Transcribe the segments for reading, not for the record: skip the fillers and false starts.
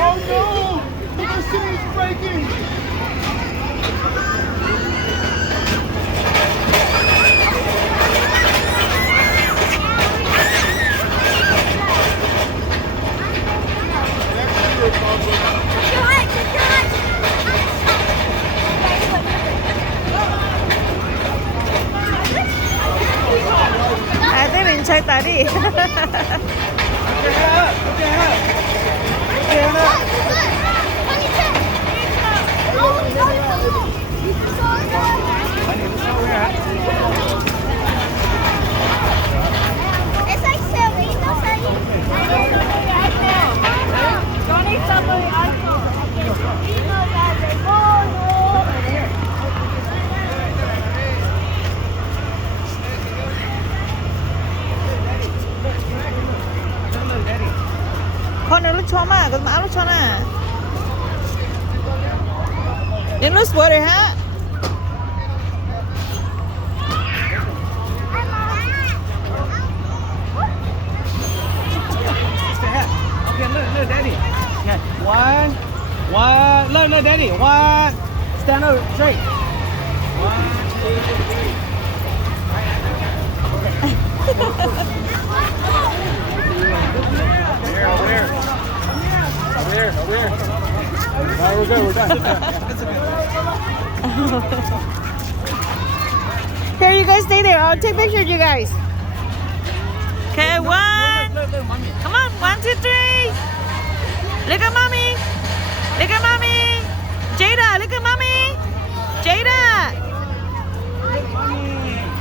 Oh no! The machine is breaking! They didn't try tadi. It's like cerritos ahí. Don't eat some of the iPhone. Con nó lúc cho mà, con má lúc cho nè. Những lúc vừa rồi hả? Okay, look, Daddy. Okay, one. Look, Daddy. One. Stand up straight. 1, 2, 3. Over here. All right, we're good. We're done. Here, you guys stay there. I'll take pictures of you guys. Okay, one. Look, mommy. Come on, 1, 2, 3. Look at mommy. Look at mommy. Jada, look at mommy. Jada.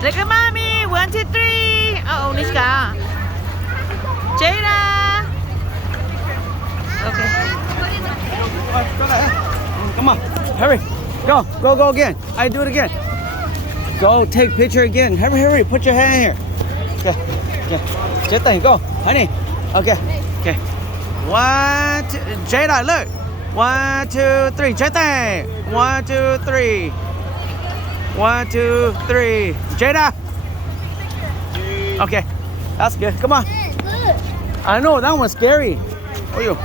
Look at mommy. 1, 2, 3. Uh-oh, Nishka. Jada. Okay. Come on. Hurry. Go again. I do it again. Go take picture again. Hurry. Put your hand here. Okay. Jada, go. Honey. Okay. 1, 2, Jada, look. 1, 2, 3. Jada. 1, 2, 3. 1, 2, 3. Jada. Okay. That's good. Come on. I know that one's scary. Oh, you.